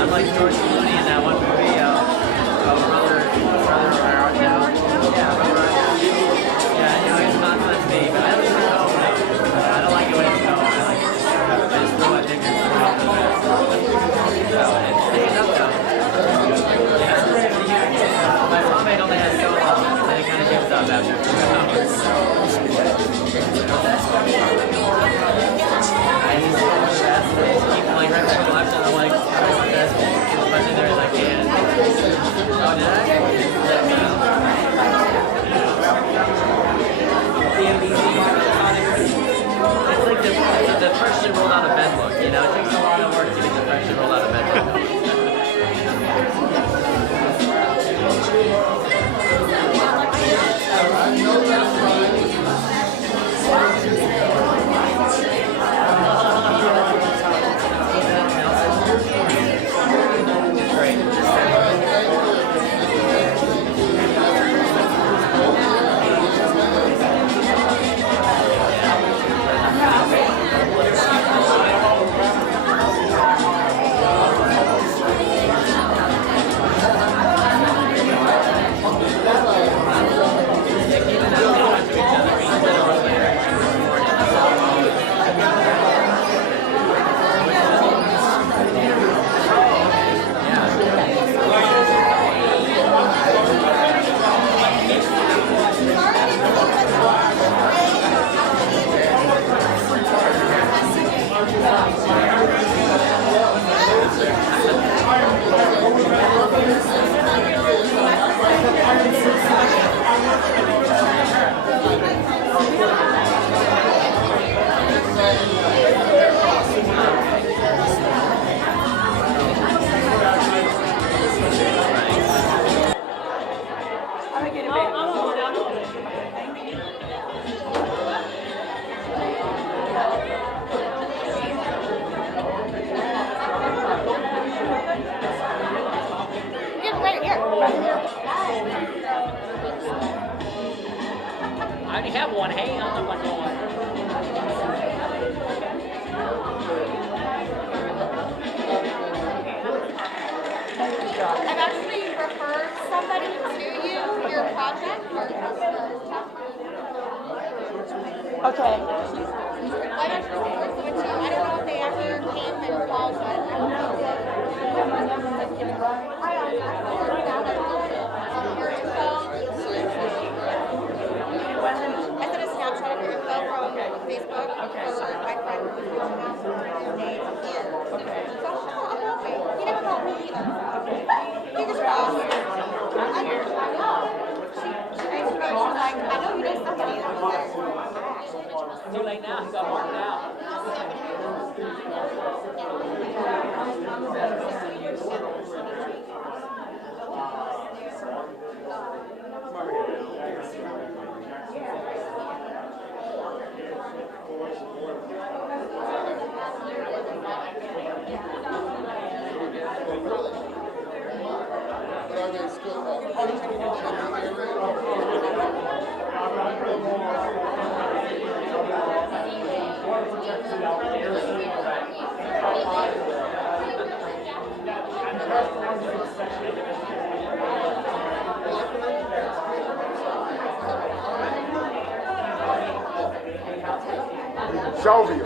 I'm like George Clooney in that one movie, Brother Where Art Thou? Yeah, it's nonsense me, but I don't even know. I don't like it when it's going. I like it just throw my fingers and hope for the best. So it's sticking up though. Yeah. My pomade only has so long, and it kind of gives up after 2 hours. Keep playing right back to left, and I'm like, trying my best to get as much in there as I can. Oh, did I? It's like the freshly rolled out of bed look, you know? It takes a lot of work to get the freshly rolled out of bed look. I only have one hand on the one going. I've actually referred somebody to you, your project. Okay. I've actually referred someone to you. I don't know if they ever came and called, but I don't know. Your info. I sent a snapshot of your info from Facebook for my friend who's reaching out for your name here. Okay. So I'm hoping. He never called me either. Fingers crossed. I know. She's like, I know you know somebody that was there. Too late now. He got marked out. Shelby.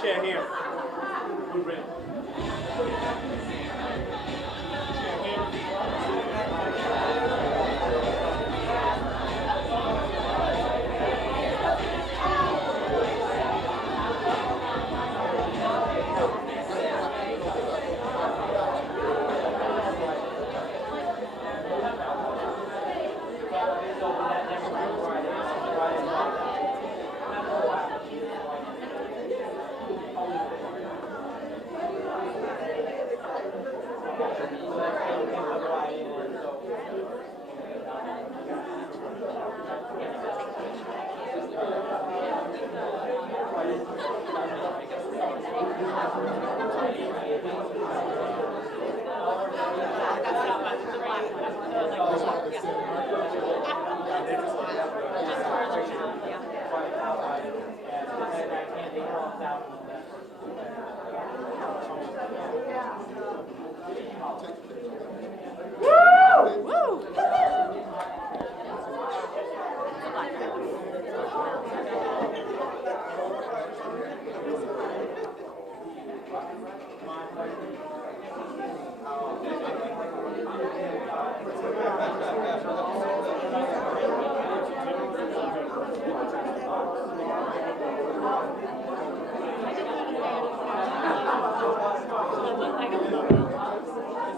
Chair here. You ready?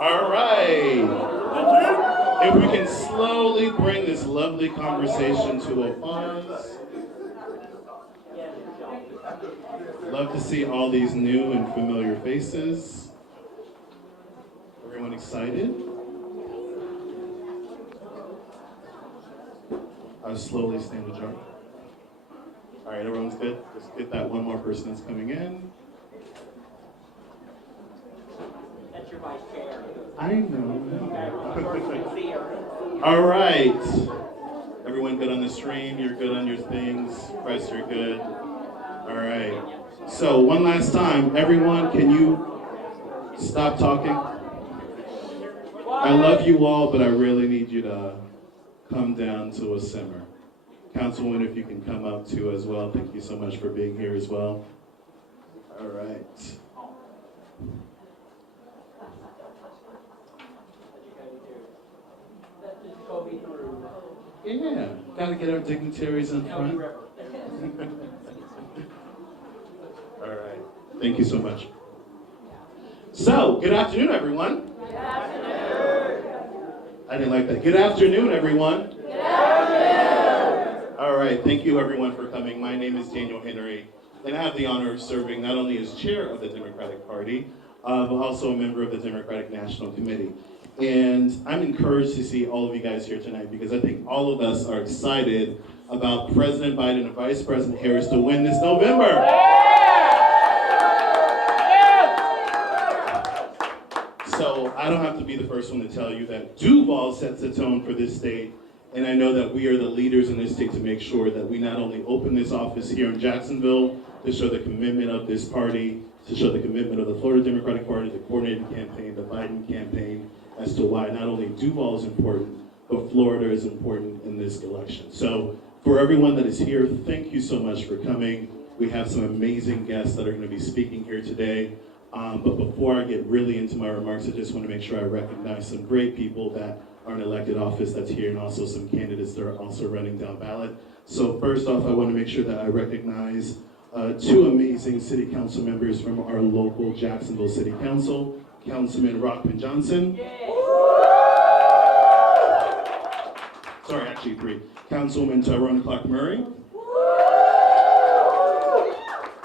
All right. If we can slowly bring this lovely conversation to a pause. Love to see all these new and familiar faces. Everyone excited? I'll slowly stand ajar. All right, everyone's good. Just get that one more person that's coming in. That's your vice chair. I know. See her. All right. Everyone good on the stream? You're good on your things? Press, you're good? All right. So one last time, everyone, can you stop talking? I love you all, but I really need you to come down to a simmer. Councilwoman, if you can come up too as well. Thank you so much for being here as well. All right. Yeah, gotta get our dignitaries in front. All right, thank you so much. So, good afternoon, everyone. Good afternoon. I didn't like that. Good afternoon, everyone. Good afternoon. All right, thank you, everyone, for coming. My name is Daniel Henry, and I have the honor of serving not only as chair of the Democratic Party, but also a member of the Democratic National Committee. And I'm encouraged to see all of you guys here tonight because I think all of us are excited about President Biden and Vice President Harris to win this November. So I don't have to be the first one to tell you that Duval sets the tone for this state, and I know that we are the leaders in this state to make sure that we not only open this office here in Jacksonville to show the commitment of this party to show the commitment of the Florida Democratic Party, the coordinated campaign, the Biden campaign, as to why not only Duval is important, but Florida is important in this election. So for everyone that is here, thank you so much for coming. We have some amazing guests that are going to be speaking here today. But before I get really into my remarks, I just want to make sure I recognize some great people that are in elected office that's here, and also some candidates that are also running down ballot. So first off, I want to make sure that I recognize two amazing city council members from our local Jacksonville City Council, Councilman Johnson. Sorry, actually three. Councilwoman Tyrone Clark Murray.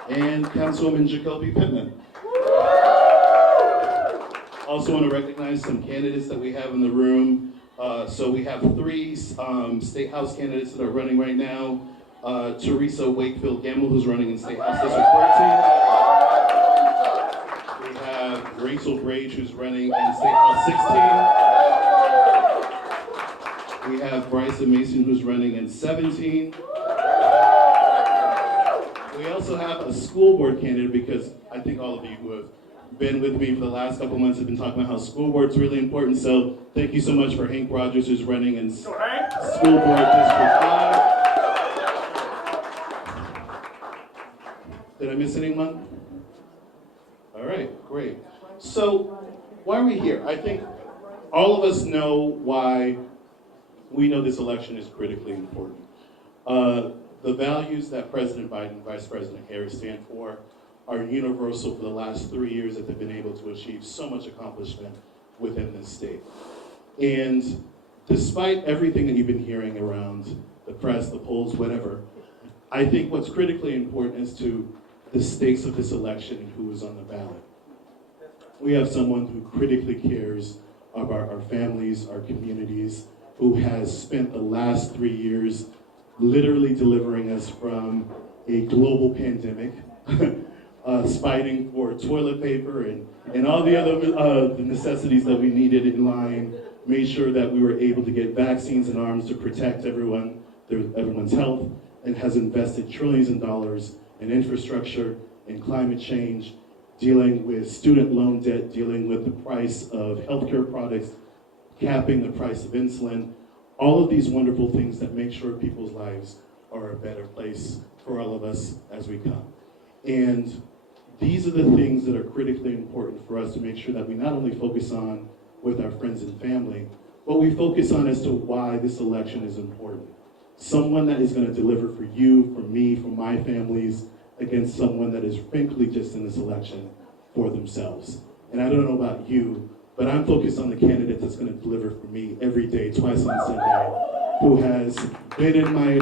And Councilwoman Jacoby Pittman. Also want to recognize some candidates that we have in the room. So we have three State House candidates that are running right now. Teresa Wakefield Gamble, who's running in State House District 14. We have Rachel Brage, who's running in State House 16. We have Bryson Mason, who's running in 17. We also have a school board candidate, because I think all of you who have been with me for the last couple months have been talking about how school board's really important. So thank you so much for Hank Rogers, who's running in School Board District 5. Did I miss anyone? All right, great. So why are we here? I think all of us know why we know this election is critically important. The values that President Biden and Vice President Harris stand for are universal for the last 3 years that they've been able to achieve so much accomplishment within this state. And despite everything that you've been hearing around the press, the polls, whatever, I think what's critically important is to the stakes of this election and who is on the ballot. We have someone who critically cares about our families, our communities, who has spent the last 3 years literally delivering us from a global pandemic, fighting for toilet paper and all the other the necessities that we needed in line, made sure that we were able to get vaccines and arms to protect everyone's health, and has invested trillions of dollars in infrastructure, in climate change, dealing with student loan debt, dealing with the price of healthcare products, capping the price of insulin, all of these wonderful things that make sure people's lives are a better place for all of us as we come. And these are the things that are critically important for us to make sure that we not only focus on with our friends and family, but we focus on as to why this election is important. Someone that is going to deliver for you, for me, for my families, against someone that is frankly just in this election for themselves. And I don't know about you, but I'm focused on the candidate that's going to deliver for me every day, twice on Sunday, who has been in my,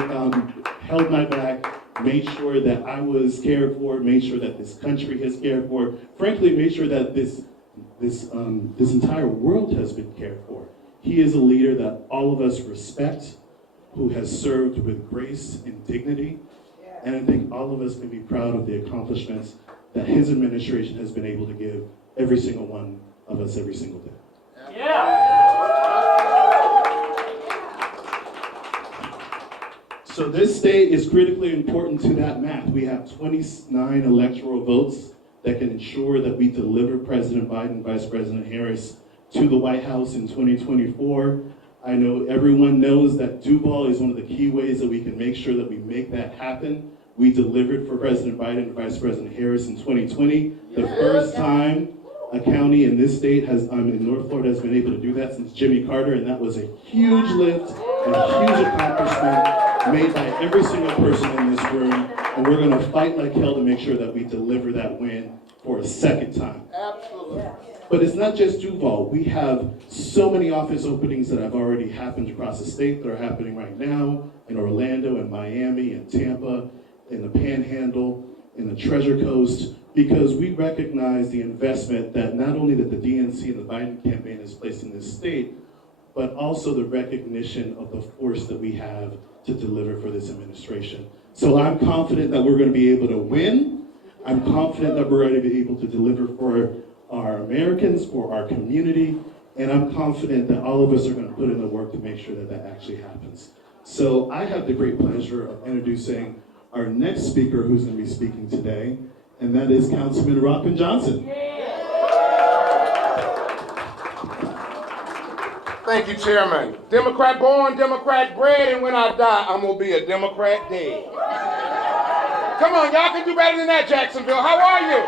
held my back, made sure that I was cared for, made sure that this country has cared for, frankly, made sure that this entire world has been cared for. He is a leader that all of us respect, who has served with grace and dignity, and I think all of us can be proud of the accomplishments that his administration has been able to give every single one of us every single day. So this state is critically important to that math. We have 29 electoral votes that can ensure that we deliver President Biden and Vice President Harris to the White House in 2024. I know everyone knows that Duval is one of the key ways that we can make sure that we make that happen. We delivered for President Biden and Vice President Harris in 2020, the first time a county in this state in North Florida has been able to do that since Jimmy Carter, and that was a huge lift and a huge accomplishment made by every single person in this room, and we're gonna fight like hell to make sure that we deliver that win for a second time. Absolutely. But it's not just Duval. We have so many office openings that have already happened across the state that are happening right now in Orlando and Miami and Tampa, in the Panhandle, in the Treasure Coast, because we recognize the investment that not only that the DNC and the Biden campaign has placed in this state, but also the recognition of the force that we have to deliver for this administration. So I'm confident that we're going to be able to win. I'm confident that we're going to be able to deliver for our Americans, for our community, and I'm confident that all of us are going to put in the work to make sure that that actually happens. So I have the great pleasure of introducing our next speaker who's going to be speaking today, and that is Councilman Johnson. Thank you, Chairman. Democrat born, Democrat bred, and when I die, I'm gonna be a Democrat dead. Come on, y'all can do better than that, Jacksonville. How are you?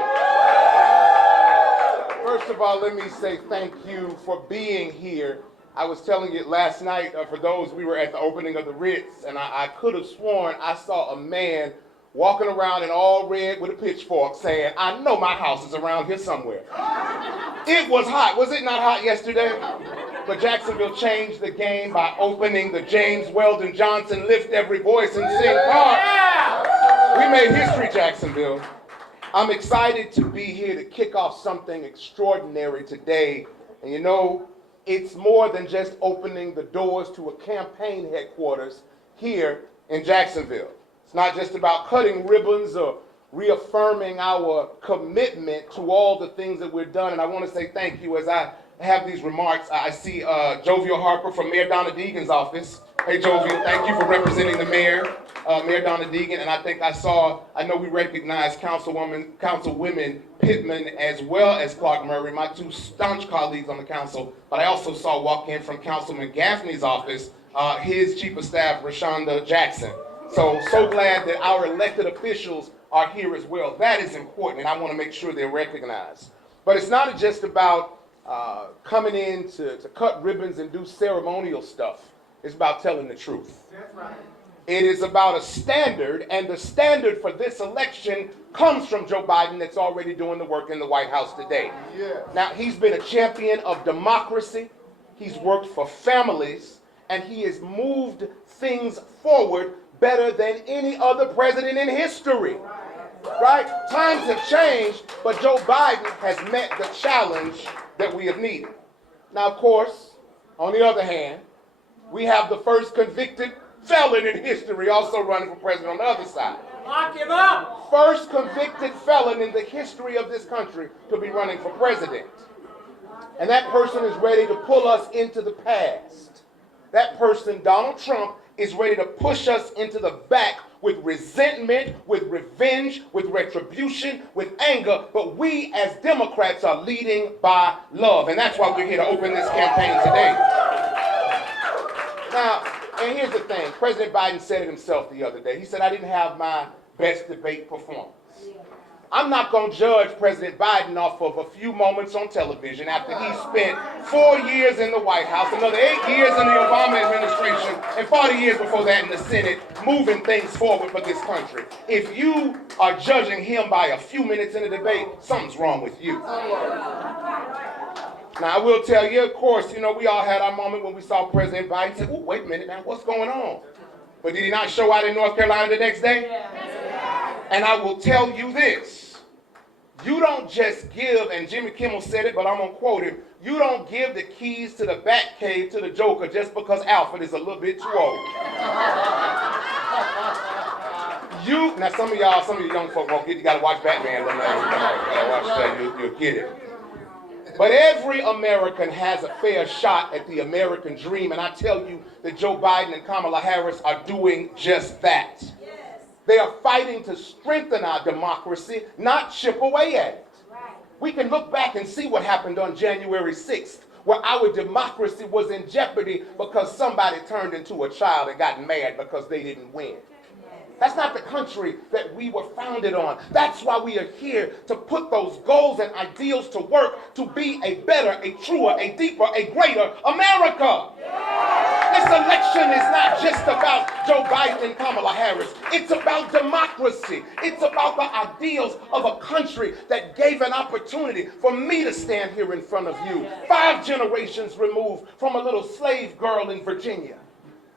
First of all, let me say thank you for being here. I was telling you last night, for those, we were at the opening of the Ritz, and I could have sworn I saw a man walking around in all red with a pitchfork saying, I know my house is around here somewhere. It was hot. Was it not hot yesterday? But Jacksonville changed the game by opening the James Weldon Johnson Lift Every Voice and Sing Park. We made history, Jacksonville. I'm excited to be here to kick off something extraordinary today. And you know, it's more than just opening the doors to a campaign headquarters here in Jacksonville. It's not just about cutting ribbons or reaffirming our commitment to all the things that we've done. And I want to say thank you as I have these remarks. I see Jovial Harper from Mayor Donna Deegan's office. Hey, Jovial, thank you for representing the mayor, Mayor Donna Deegan. And I know we recognize Councilwomen Pittman as well as Clark Murray, my two staunch colleagues on the council. But I also saw walk in from Councilman Gaffney's office, his chief of staff, Rashonda Jackson. So glad that our elected officials are here as well. That is important, and I want to make sure they're recognized. But it's not just about coming in to cut ribbons and do ceremonial stuff. It's about telling the truth. That's right. It is about a standard, and the standard for this election comes from Joe Biden that's already doing the work in the White House today. Yeah. Now, he's been a champion of democracy. He's worked for families, and he has moved things forward better than any other president in history. Right? Times have changed, but Joe Biden has met the challenge that we have needed. Now, of course, on the other hand, we have the first convicted felon in history also running for president on the other side. Lock him up! First convicted felon in the history of this country to be running for president. And that person is ready to pull us into the past. That person, Donald Trump, is ready to push us into the back with resentment, with revenge, with retribution, with anger. But we as Democrats are leading by love. And that's why we're here to open this campaign today. Now, and here's the thing. President Biden said it himself the other day. He said, I didn't have my best debate performance. I'm not going to judge President Biden off of a few moments on television after he spent 4 years in the White House, another 8 years in the Obama administration, and 40 years before that in the Senate, moving things forward for this country. If you are judging him by a few minutes in a debate, something's wrong with you. Now, I will tell you, of course, you know, we all had our moment when we saw President Biden say, oh, wait a minute now, what's going on? But did he not show out in North Carolina the next day? And I will tell you this, you don't just give, and Jimmy Kimmel said it, but I'm going to quote him, you don't give the keys to the Batcave to the Joker just because Alfred is a little bit too old. Now some of you young folk won't get it, you got to watch Batman. You gotta watch that, you'll get it. But every American has a fair shot at the American dream, and I tell you that Joe Biden and Kamala Harris are doing just that. They are fighting to strengthen our democracy, not chip away at it. Right. We can look back and see what happened on January 6th, where our democracy was in jeopardy because somebody turned into a child and got mad because they didn't win. That's not the country that we were founded on. That's why we are here, to put those goals and ideals to work to be a better, a truer, a deeper, a greater America. This election is not just about Joe Biden and Kamala Harris. It's about democracy. It's about the ideals of a country that gave an opportunity for me to stand here in front of you, 5 generations removed from a little slave girl in Virginia,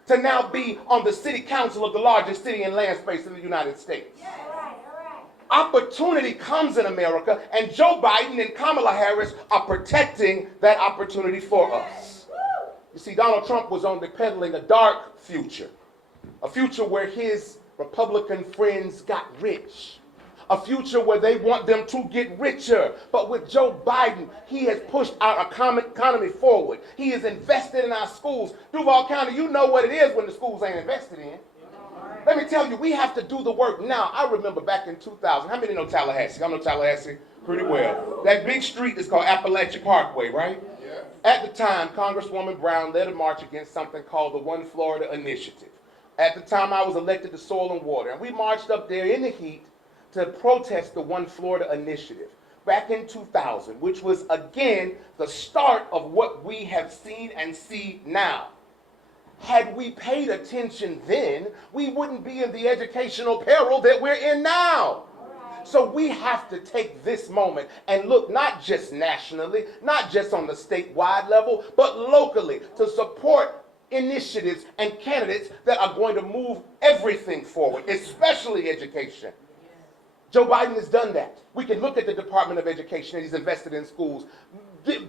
to now be on the city council of the largest city and land space in the United States. Opportunity comes in America, and Joe Biden and Kamala Harris are protecting that opportunity for us. You see, Donald Trump was only peddling a dark future, a future where his Republican friends got rich, a future where they want them to get richer. But with Joe Biden, he has pushed our economy forward. He has invested in our schools. Duval County, you know what it is when the schools ain't invested in. Let me tell you, we have to do the work now. I remember back in 2000. How many know Tallahassee? I know Tallahassee pretty well. That big street is called Appalachian Parkway, right? Yeah. At the time, Congresswoman Brown led a march against something called the One Florida Initiative. At the time, I was elected to Soil and Water, and we marched up there in the heat to protest the One Florida Initiative back in 2000, which was, again, the start of what we have seen and see now. Had we paid attention then, we wouldn't be in the educational peril that we're in now. So we have to take this moment and look not just nationally, not just on the statewide level, but locally to support initiatives and candidates that are going to move everything forward, especially education. Joe Biden has done that. We can look at the Department of Education that he's invested in schools.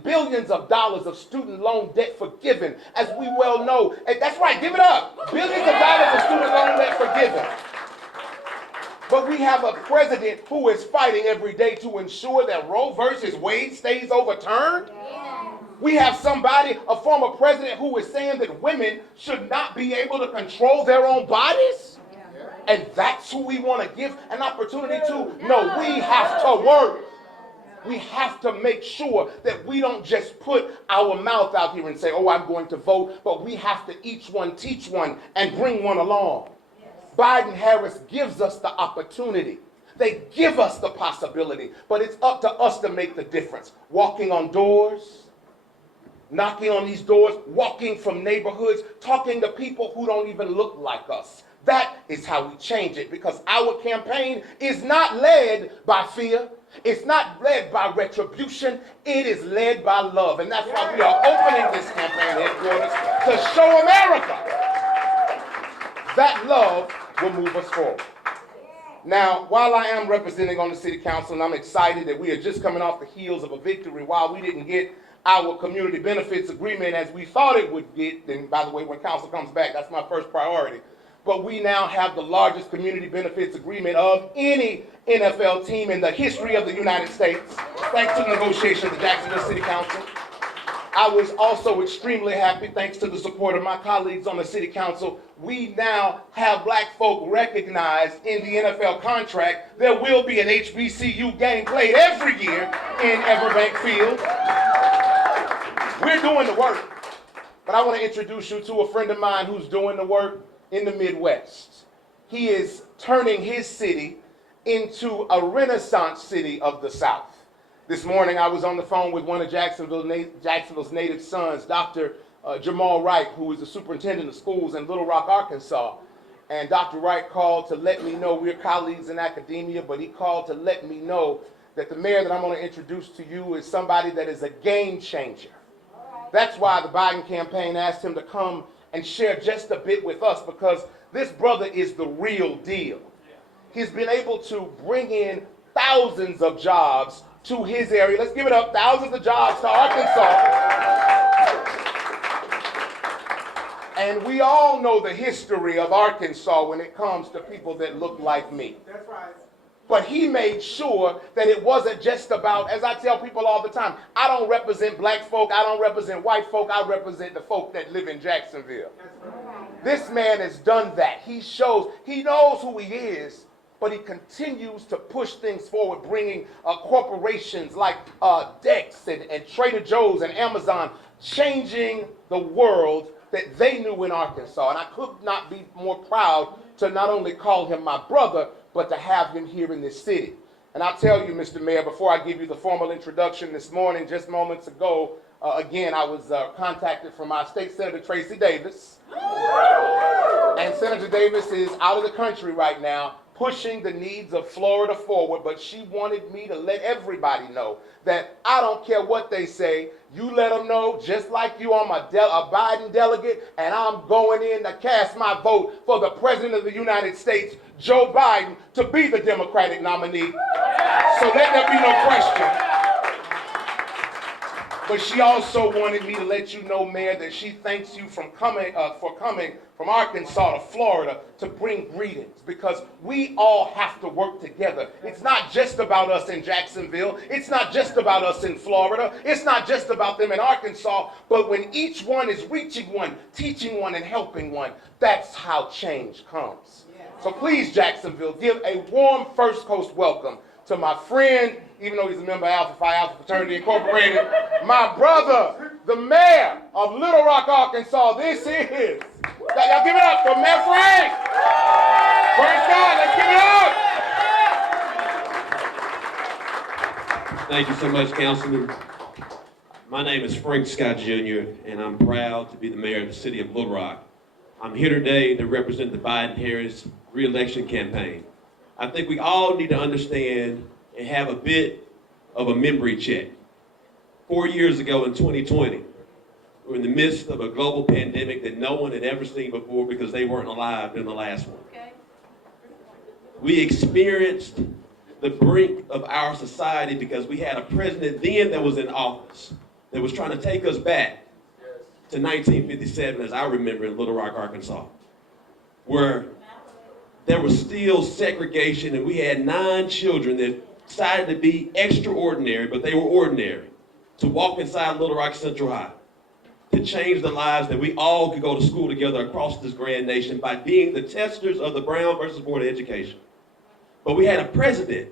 Billions of dollars of student loan debt forgiven, as we well know. And that's right, give it up. Billions of dollars of student loan debt forgiven. But we have a president who is fighting every day to ensure that Roe versus Wade stays overturned. We have somebody, a former president, who is saying that women should not be able to control their own bodies. And that's who we want to give an opportunity to? No, we have to work. We have to make sure that we don't just put our mouth out here and say, oh, I'm going to vote, but we have to each one teach one and bring one along. Biden-Harris gives us the opportunity. They give us the possibility, but it's up to us to make the difference. Walking on doors, knocking on these doors, walking from neighborhoods, talking to people who don't even look like us. That is how we change it, because our campaign is not led by fear. It's not led by retribution. It is led by love. And that's why we are opening this campaign headquarters to show America that love will move us forward. Now, while I am representing on the city council, and I'm excited that we are just coming off the heels of a victory, while we didn't get our community benefits agreement as we thought it would get, and by the way, when council comes back, that's my first priority. But we now have the largest community benefits agreement of any NFL team in the history of the United States, thanks to the negotiation of the Jacksonville City Council. I was also extremely happy, thanks to the support of my colleagues on the City Council, we now have black folk recognized in the NFL contract. There will be an HBCU game played every year in Everbank Field. We're doing the work, but I want to introduce you to a friend of mine who's doing the work in the Midwest. He is turning his city into a Renaissance city of the South. This morning I was on the phone with one of Jacksonville's native sons, Dr. Jamal Wright, who is the superintendent of schools in Little Rock, Arkansas. And Dr. Wright called to let me know, we're colleagues in academia, but he called to let me know that the mayor that I'm going to introduce to you is somebody that is a game changer. That's why the Biden campaign asked him to come and share just a bit with us, because this brother is the real deal. He's been able to bring in thousands of jobs to his area. Let's give it up, thousands of jobs to Arkansas. And we all know the history of Arkansas when it comes to people that look like me. That's right. But he made sure that it wasn't just about, as I tell people all the time, I don't represent black folk, I don't represent white folk, I represent the folk that live in Jacksonville. This man has done that. He shows, he knows who he is, but he continues to push things forward, bringing corporations like Dex and Trader Joe's and Amazon, changing the world that they knew in Arkansas. And I could not be more proud to not only call him my brother, but to have him here in this city. And I'll tell you, Mr. Mayor, before I give you the formal introduction this morning, just moments ago, again, I was contacted from our state senator, Tracy Davis. And Senator Davis is out of the country right now, pushing the needs of Florida forward, but she wanted me to let everybody know that I don't care what they say, you let them know, just like you, I'm a Biden delegate, and I'm going in to cast my vote for the President of the United States, Joe Biden, to be the Democratic nominee. So let there be no question. But she also wanted me to let you know, Mayor, that she thanks you for coming from Arkansas to Florida to bring greetings, because we all have to work together. It's not just about us in Jacksonville. It's not just about us in Florida. It's not just about them in Arkansas. But when each one is reaching one, teaching one, and helping one, that's how change comes. So please, Jacksonville, give a warm First Coast welcome to my friend, even though he's a member of Alpha Phi Alpha Fraternity Incorporated, my brother, the mayor of Little Rock, Arkansas. This is, y'all give it up for Mayor Frank. Praise God, let's give it up. Thank you so much, Councilman. My name is Frank Scott Jr., and I'm proud to be the mayor of the city of Little Rock. I'm here today to represent the Biden-Harris re-election campaign. I think we all need to understand and have a bit of a memory check. 4 years ago in 2020, we were in the midst of a global pandemic that no one had ever seen before because they weren't alive in the last one. We experienced the brink of our society because we had a president then that was in office that was trying to take us back to 1957, as I remember, in Little Rock, Arkansas, where there was still segregation and we had 9 children that decided to be extraordinary, but they were ordinary, to walk inside Little Rock Central High, to change the lives that we all could go to school together across this grand nation by being the testers of the Brown versus Board of Education. But we had a president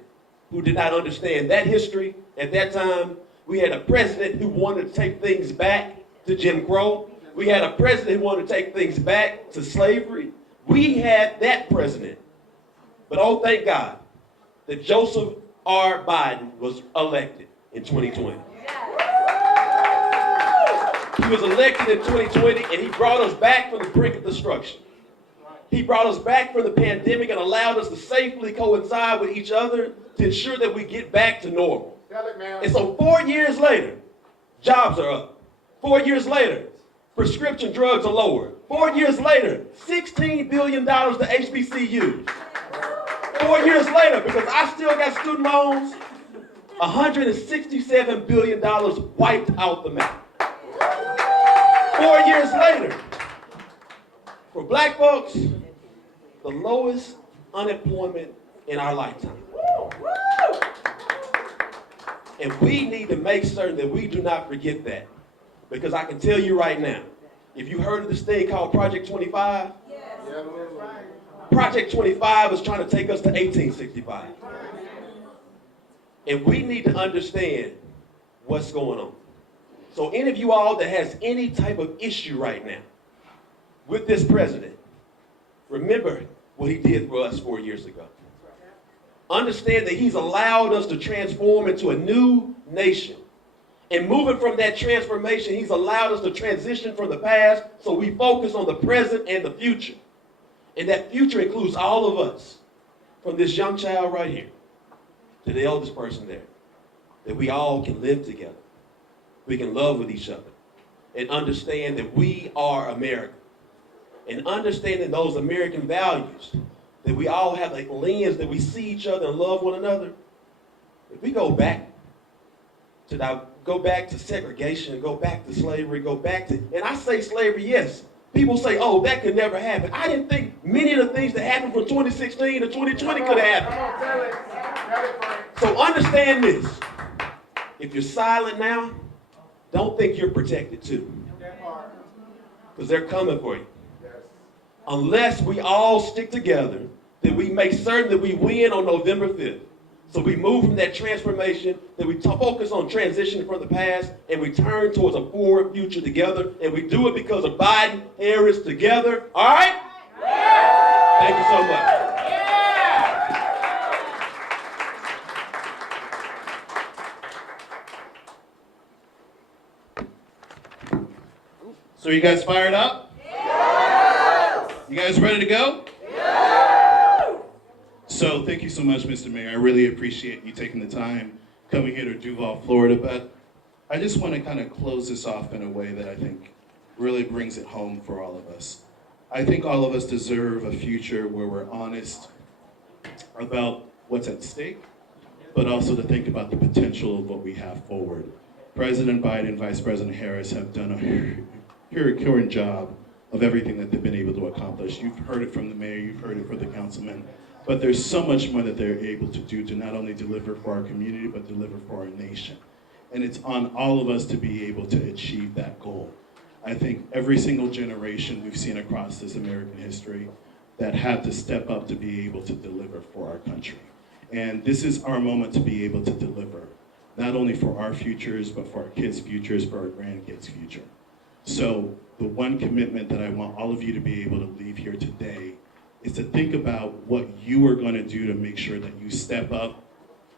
who did not understand that history at that time. We had a president who wanted to take things back to Jim Crow. We had a president who wanted to take things back to slavery. We had that president. But oh, thank God that Joseph R. Biden was elected in 2020. He was elected in 2020 and he brought us back from the brink of destruction. He brought us back from the pandemic and allowed us to safely coincide with each other to ensure that we get back to normal. And so 4 years later, jobs are up. 4 years later, prescription drugs are lower. 4 years later, $16 billion to HBCUs. 4 years later, because I still got student loans, $167 billion wiped out the map. 4 years later, for black folks, the lowest unemployment in our lifetime. And we need to make certain that we do not forget that. Because I can tell you right now, if you heard of this thing called Project 25, yes. Project 25 is trying to take us to 1865. And we need to understand what's going on. So any of you all that has any type of issue right now with this president, remember what he did for us 4 years ago. Understand that he's allowed us to transform into a new nation. And moving from that transformation, he's allowed us to transition from the past so we focus on the present and the future. And that future includes all of us, from this young child right here to the eldest person there, that we all can live together. We can love with each other and understand that we are America. And understanding those American values, that we all have a lens that we see each other and love one another. If we go back to segregation, go back to slavery, and I say slavery, yes. People say, oh, that could never happen. I didn't think many of the things that happened from 2016 to 2020 could have happened. So understand this. If you're silent now, don't think you're protected too. Because they're coming for you. Unless we all stick together, that we make certain that we win on November 5th. So we move from that transformation, that we focus on transitioning from the past, and we turn towards a forward future together, and we do it because of Biden, Harris, together. All right? Yeah. Thank you so much. So are you guys fired up? Yes. You guys ready to go? So thank you so much, Mr. Mayor. I really appreciate you taking the time coming here to Duval, Florida. But I just want to kind of close this off in a way that I think really brings it home for all of us. I think all of us deserve a future where we're honest about what's at stake, but also to think about the potential of what we have forward. President Biden, Vice President Harris have done a current job of everything that they've been able to accomplish. You've heard it from the mayor, you've heard it from the councilman. But there's so much more that they're able to do to not only deliver for our community, but deliver for our nation. And it's on all of us to be able to achieve that goal. I think every single generation we've seen across this American history, that have to step up to be able to deliver for our country. And this is our moment to be able to deliver, not only for our futures, but for our kids' futures, for our grandkids' future. So the one commitment that I want all of you to be able to leave here today is to think about what you are going to do to make sure that you step up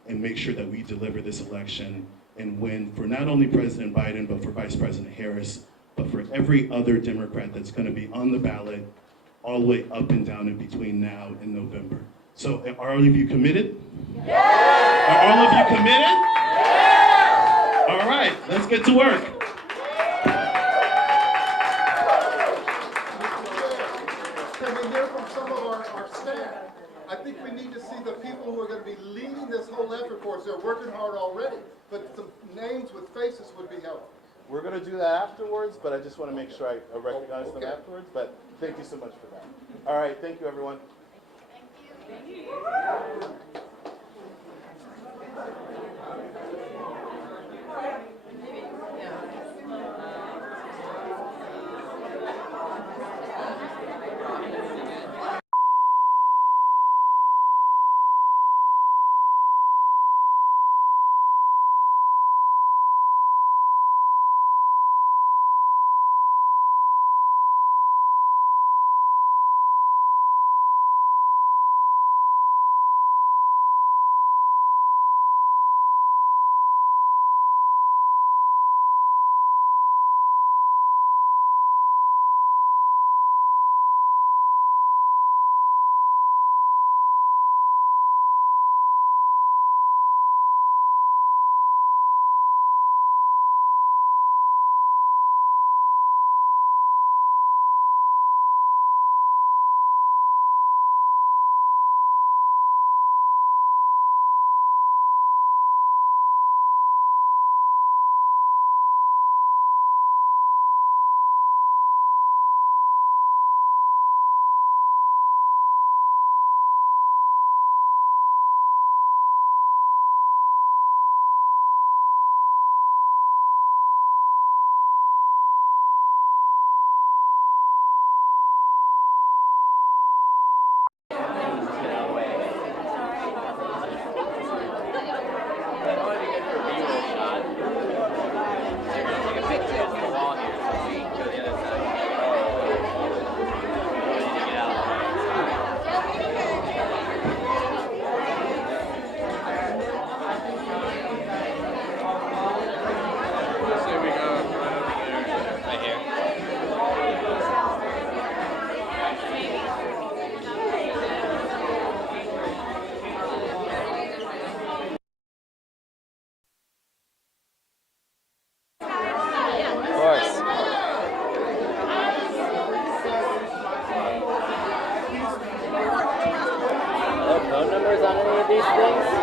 and make sure that we deliver this election and win for not only President Biden, but for Vice President Harris, but for every other Democrat that's going to be on the ballot all the way up and down in between now and November. So are all of you committed? Yeah! Are all of you committed? Yeah! All right, let's get to work. Can we hear from some of our staff? I think we need to see the people who are going to be leading this whole effort for us. They're working hard already, but some names with faces would be helpful. We're going to do that afterwards, but I just want to make sure I recognize them afterwards. But thank you so much for that. All right, thank you, everyone. Thank you. Phone numbers on any of these things?